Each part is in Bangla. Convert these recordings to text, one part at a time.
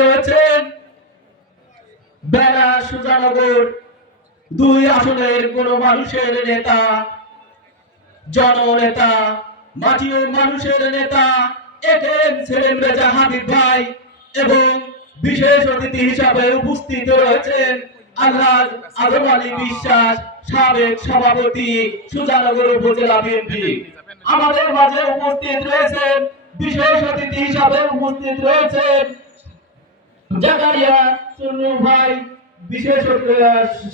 রয়েছেন বেলা সুজানগর 2 আসনের কোন মানুষের নেতা, জননেতা, মাটি ও মানুষের নেতা একেএম সেলিম রেজা হাবিব ভাই এবং বিশেষ অতিথি হিসাবে উপস্থিত রয়েছেন আলহাজ আজম আলী বিশ্বাস, সাবেক সভাপতি সুজানগর উপজেলা বিএনপি। আমাদের মাঝে উপস্থিত রয়েছেন বিশেষ অতিথি হিসাবে উপস্থিত রয়েছেন জাকারিয়া চুন্নু ভাই, বিশেষ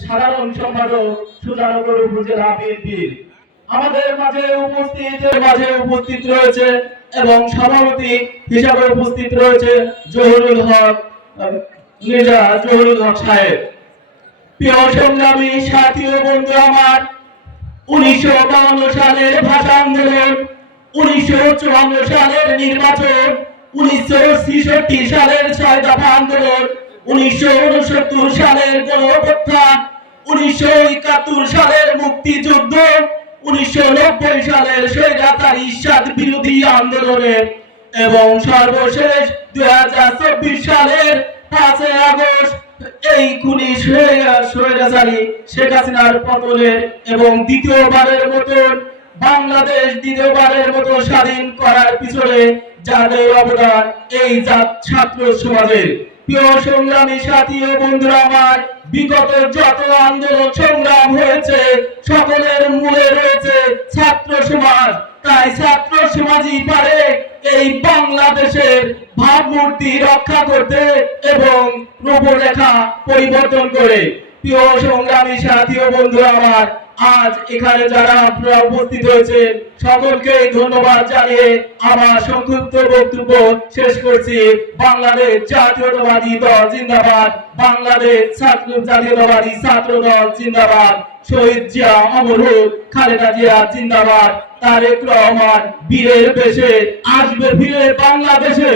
সাধারণ সম্পাদক সুজানগর উপজেলা বিএনপি। আমাদের মাঝে উপস্থিত রয়েছে এবং সভাপতি হিসাবে উপস্থিত রয়েছে জহুরুল হক সাহেব। প্রিয় সংগ্রামী সাথী ও বন্ধু আমার, 1952 সালের ভাষা আন্দোলন, 1954 সালের নির্বাচন, 1966 সালের 6 দফা আন্দোলন, 1969 সালের গণঅভ্যুত্থান, 1971 সালের মুক্তিযুদ্ধ, 1990 সালের স্বৈরাচারী ইরশাদ বিরোধী আন্দোলনের এবং সর্বশেষ 2024 সালের 5 আগস্ট এই খুনি স্বৈরাচারী শেখ হাসিনার পতনের এবং দ্বিতীয়বারের মতো স্বাধীন করার পিছনে যাদের অবদান এই ছাত্র সমাজের। প্রিয় সংগ্রামী সাথী ও বন্ধুরা আমার, বিগত যত আন্দোলন সংগ্রাম হয়েছে সকলের মূলে রয়েছে ছাত্র সমাজ। তাই ছাত্র সমাজই পারে এই বাংলাদেশের ভাবমূর্তি রক্ষা করতে এবং রূপরেখা পরিবর্তন করে। প্রিয় সংগ্রামী সাথী ও বন্ধুরা আমার, আজ এখানে যারা আপনারা উপস্থিত হয়েছেন সকলকে ধন্যবাদ জানিয়ে আমার সংক্ষিপ্ত বক্তব্য শেষ করছি। বাংলাদেশ জাতীয়তাবাদী দল জিন্দাবাদ, বাংলাদেশ জাতীয়তাবাদী ছাত্র দল জিন্দাবাদ, শহীদ জিয়া অমর হোক, খালেদা জিয়া জিন্দাবাদ, তারেক রহমান বীরের বেশে আসবে ফিরে বাংলাদেশে।